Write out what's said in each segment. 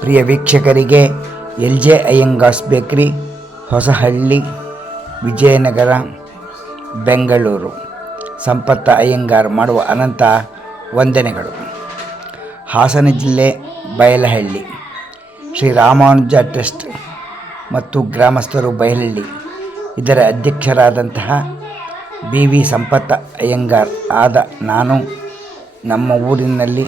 ಪ್ರಿಯ ವೀಕ್ಷಕರಿಗೆ LJ Iyengars bakery, Hosahalli, Vijayanagara, Bengaluru ಸಂಪತ್ತ ಅಯ್ಯಂಗಾರ್ ಮಾಡುವ ಅನಂತ ವಂದನೆಗಳು. ಹಾಸನ ಜಿಲ್ಲೆ ಬಯಲಹಳ್ಳಿ ಶ್ರೀ ರಾಮಾನುಜ ಟ್ರಸ್ಟ್ ಮತ್ತು ಗ್ರಾಮಸ್ಥರು ಬಯಲಹಳ್ಳಿ ಇದರ ಅಧ್ಯಕ್ಷರಾದಂತಹ BV ಸಂಪತ್ತ ಅಯ್ಯಂಗಾರ್ ಆದ ನಾನು ನಮ್ಮ ಊರಿನಲ್ಲಿ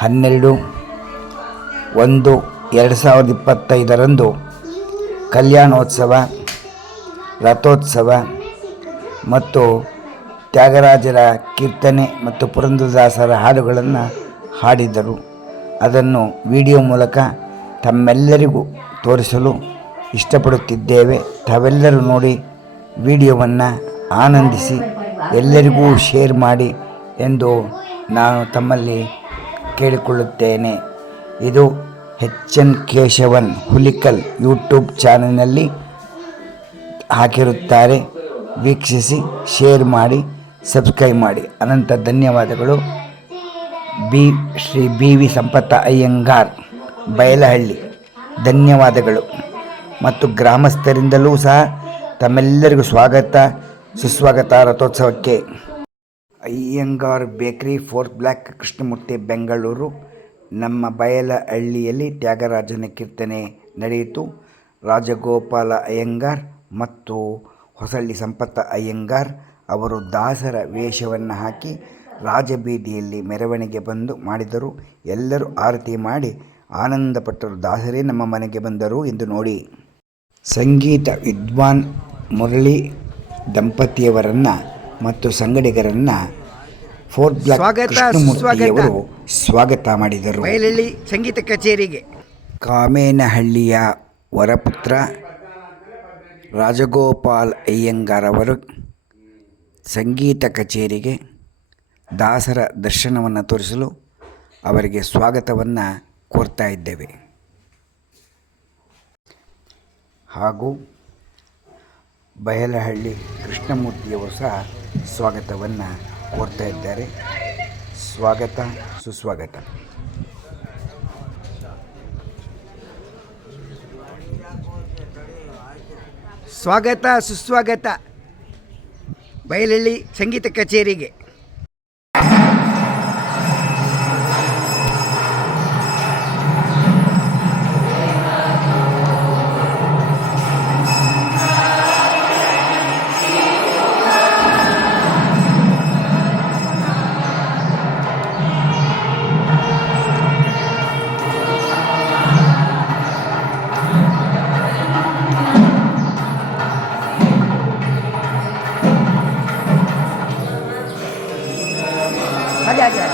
12/1/2025 ಕಲ್ಯಾಣೋತ್ಸವ, ರಥೋತ್ಸವ ಮತ್ತು ತ್ಯಾಗರಾಜರ ಕೀರ್ತನೆ ಮತ್ತು ಪುರಂದರದಾಸರ ಹಾಡುಗಳನ್ನು ಹಾಡಿದರು. ಅದನ್ನು ವಿಡಿಯೋ ಮೂಲಕ ತಮ್ಮೆಲ್ಲರಿಗೂ ತೋರಿಸಲು ಇಷ್ಟಪಡುತ್ತಿದ್ದೇವೆ. ತಾವೆಲ್ಲರೂ ನೋಡಿ ವಿಡಿಯೋವನ್ನು ಆನಂದಿಸಿ ಎಲ್ಲರಿಗೂ ಶೇರ್ ಮಾಡಿ ಎಂದು ನಾನು ತಮ್ಮಲ್ಲಿ ಕೇಳಿಕೊಳ್ಳುತ್ತೇನೆ. ಇದು HN ಕೇಶವನ್ ಹುಲಿಕಲ್ ಯೂಟ್ಯೂಬ್ ಚಾನಲ್ನಲ್ಲಿ ಹಾಕಿರುತ್ತಾರೆ. ವೀಕ್ಷಿಸಿ, ಶೇರ್ ಮಾಡಿ, ಸಬ್ಸ್ಕ್ರೈಬ್ ಮಾಡಿ. ಅನಂತ ಧನ್ಯವಾದಗಳು. ಶ್ರೀ BV ಸಂಪತ್ತ ಅಯ್ಯಂಗಾರ್, ಬಯಲಹಳ್ಳಿ. ಧನ್ಯವಾದಗಳು. ಮತ್ತು ಗ್ರಾಮಸ್ಥರಿಂದಲೂ ಸಹ ತಮ್ಮೆಲ್ಲರಿಗೂ ಸ್ವಾಗತ, ಸುಸ್ವಾಗತ ರಥೋತ್ಸವಕ್ಕೆ. Iyengar bakery, 4th block, Krishnamurthy, Bengaluru. ನಮ್ಮ ಬಯಲಹಳ್ಳಿಯಲ್ಲಿ ತ್ಯಾಗರಾಜನ ಕೀರ್ತನೆ ನಡೆಯಿತು. ರಾಜಗೋಪಾಲ ಅಯ್ಯಂಗಾರ್ ಮತ್ತು ಹೊಸಳ್ಳಿ ಸಂಪತ್ತ ಅಯ್ಯಂಗಾರ್ ಅವರು ದಾಸರ ವೇಷವನ್ನು ಹಾಕಿ ರಾಜಬೀದಿಯಲ್ಲಿ ಮೆರವಣಿಗೆ ಬಂದು ಮಾಡಿದರು. ಎಲ್ಲರೂ ಆರತಿ ಮಾಡಿ ಆನಂದಪಟ್ಟರು. ದಾಸರೇ ನಮ್ಮ ಮನೆಗೆ ಬಂದರು ಎಂದು ನೋಡಿ. ಸಂಗೀತ ವಿದ್ವಾನ್ ಮುರಳಿ ದಂಪತಿಯವರನ್ನು ಮತ್ತು ಸಂಗಡಿಗರನ್ನು 4th ಬ್ಲಾಕ್ ಕೃಷ್ಣಮೂರ್ತಿಯವರು ಸ್ವಾಗತ ಮಾಡಿದರು. ಬಯಲಹಳ್ಳಿ ಸಂಗೀತ ಕಚೇರಿಗೆ ಕಾಮೇನಹಳ್ಳಿಯ ವರಪುತ್ರ ರಾಜಗೋಪಾಲ್ ಅಯ್ಯಂಗಾರ್ ಅವರು ಸಂಗೀತ ಕಚೇರಿಗೆ ದಾಸರ ದರ್ಶನವನ್ನು ತೋರಿಸಲು ಅವರಿಗೆ ಸ್ವಾಗತವನ್ನು ಕೋರ್ತಾ ಇದ್ದೇವೆ. ಹಾಗೂ ಬಯಲಹಳ್ಳಿ ಕೃಷ್ಣಮೂರ್ತಿಯವರು ಸಹ ಸ್ವಾಗತವನ್ನು ಕೋರ್ತಾ ಇದ್ದಾರೆ. ಸ್ವಾಗತ, ಸುಸ್ವಾಗತ. ಸ್ವಾಗತ, ಸುಸ್ವಾಗತ ಬಯಲಹಳ್ಳಿ ಸಂಗೀತ ಕಚೇರಿಗೆ. ಹಾಗೆ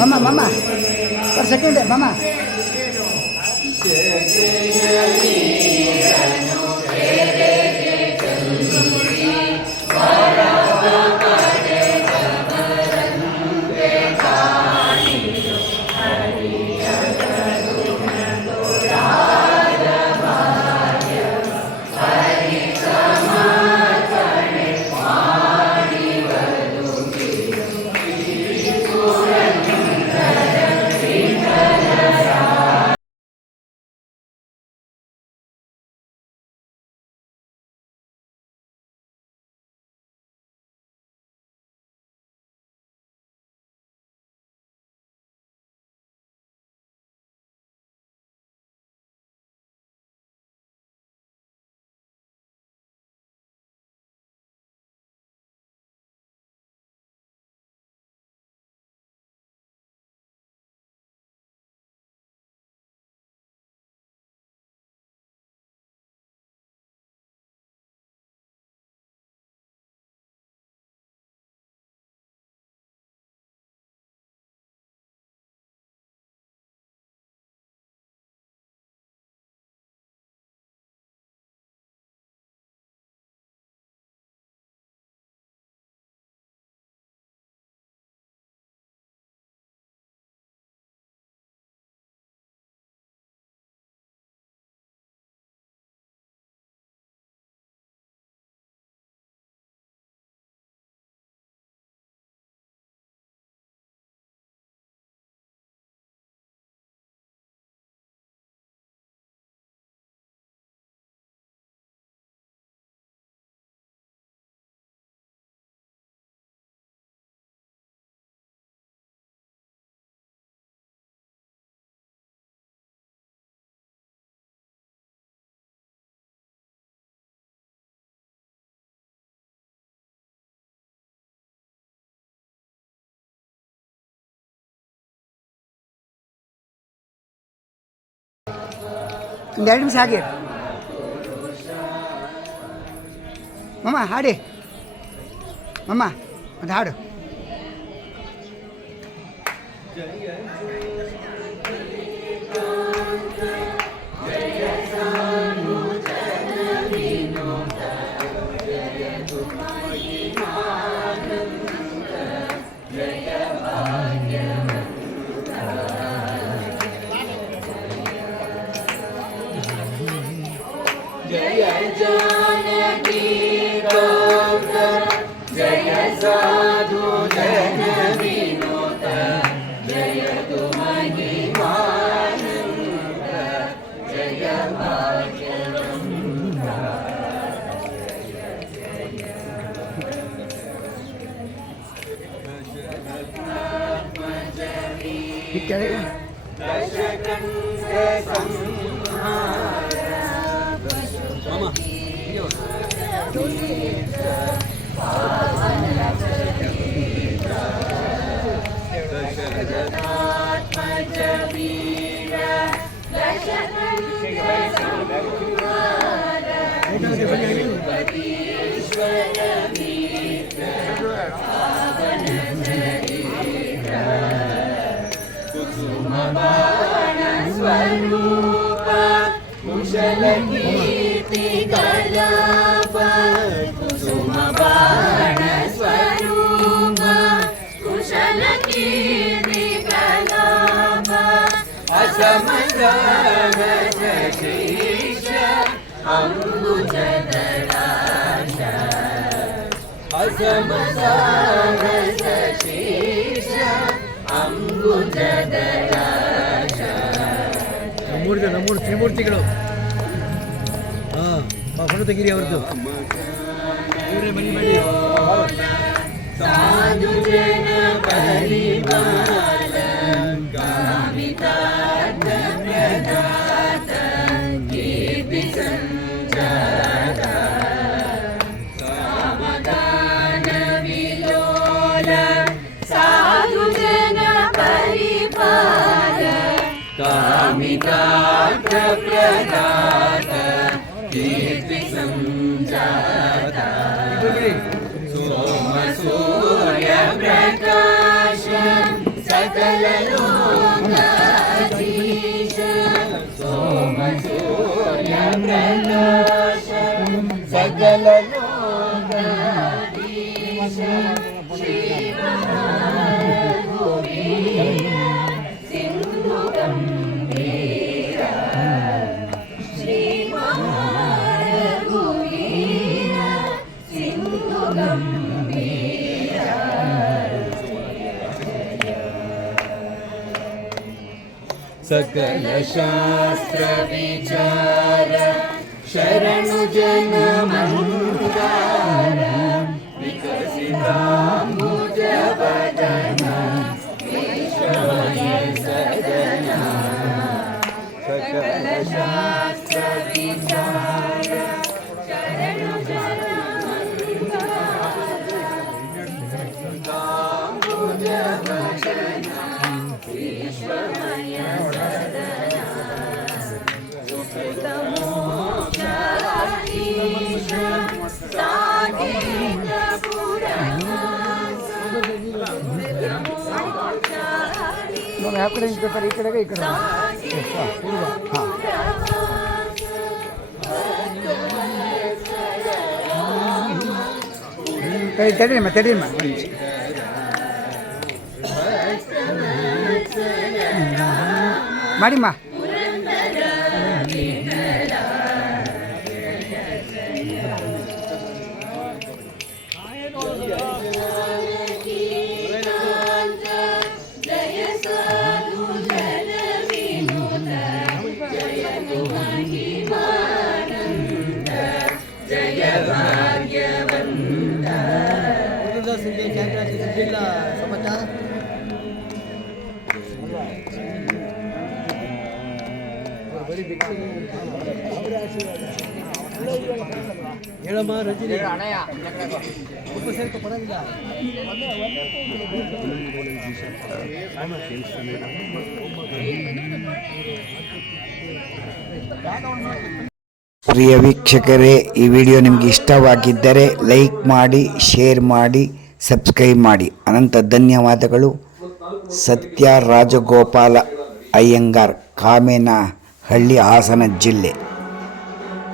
ಮಮ್ಮ ಒಂದು ಸೆಕೆಂಡ್ ಮಮ್ಮ. ಒಂದು 2 ನಿಮಿಷ ಹಾಗೆ ಮಮ್ಮ ಹಾಡಿ ಮಮ್ಮ ಒಂದು ಹಾಡು. ಈ ಕೆಳಗೆ ನಮ್ಮೂರು ತ್ರಿಮೂರ್ತಿಗಳು. ಹೊಣತಗಿರಿ ಅವ್ರದ್ದು ಇವರೇ ಬನ್ನಿ ಮಾಡಿ. ಸಾಧು ಜನ ಪರಿವಾರ ಕಾಮಿತಾರ್ಥ ಪ್ರದಾತ ಕೀರ್ತಿ ಸಂಜಾತ ಸಾಮಗಾನ ವಿಲೋಲ ಸಾಧು ಜನ ಪರಿವಾರ ಕಾಮಿತಾರ್ಥ ಪ್ರದಾತ ಕೀರ್ತಿ ಸಂಜಾತ ಸೋಮ ಸೂರ್ಯ ಪ್ರಕಾಶ ಸಕಲ ಲೋಕಾಧೀಶ ಸೋಮ ಸೂರ್ಯ ಪ್ರಕಾಶ ಸಕಲ ಲೋಕಾಧೀಶ ಸಿಂಧು ಗಂಭೀರ ಶ್ರೀ ಮಹಾರಘುವೀರ ಸಿಂಧು ಗಂಭೀರ ಸಕಲ ಶಾಸ್ತ್ರ ವಿಚಾರ ಶರಣು ಜನ ಮಂಗಾರ ವಿಕಸಿತಾಂಬುಜ ವದನ ವಿಶ್ವಮಯ ಸದನ ಸಕಲ ಶಾಸ್ತ್ರ ವಿಚಾರ ಶರಣು ಜನ ಮಂಗಾರ ವಿಕಸಿತಾಂಬುಜ ವದನ ವಿಶ್ವಮಯ ಸದನ ಸುಕೃತಮೋಕ್ಷ ಈಶ ಸಾಧೇಂದ್ರ ಪುರನಾಸ ಸುಕೃತಮೋಕ್ಷ ನೋಡಿ ಆ ಕಡೆ ಈ ಕಡೆಗೆ ಈ ಕಡೆ ಹಾಂ ಕೈ ತಡೀಮ್ಮ ತಡೀಮ್ಮ ಒಂದು ನಿಮಿಷ. ಮಾಡಿಮ್ಮ ಜಯ ಸಾಧು ಜನ ವಿನೋದ ಜಯ ಮಹಿಮಾನಂದ ಜಯ ಭಾಗ್ಯವಂತ ಜಿಲ್ಲಾ ಸಮಾಚಾರ ಹೇಳಮ್ಮ ರಜನಿ ಸ್ವಲ್ಪ ಸ್ವಲ್ಪ ಪರವಾಗಿಲ್ಲ. ಪ್ರಿಯ ವೀಕ್ಷಕರೇ, ಈ ವಿಡಿಯೋ ನಿಮಗೆ ಇಷ್ಟವಾಗಿದ್ದರೆ ಲೈಕ್ ಮಾಡಿ, ಶೇರ್ ಮಾಡಿ, ಸಬ್ಸ್ಕ್ರೈಬ್ ಮಾಡಿ. ಅನಂತ ಧನ್ಯವಾದಗಳು. ಸತ್ಯ ರಾಜಗೋಪಾಲ ಅಯ್ಯಂಗಾರ್, ಕಾಮೇನಹಳ್ಳಿ, ಹಾಸನ ಜಿಲ್ಲೆ.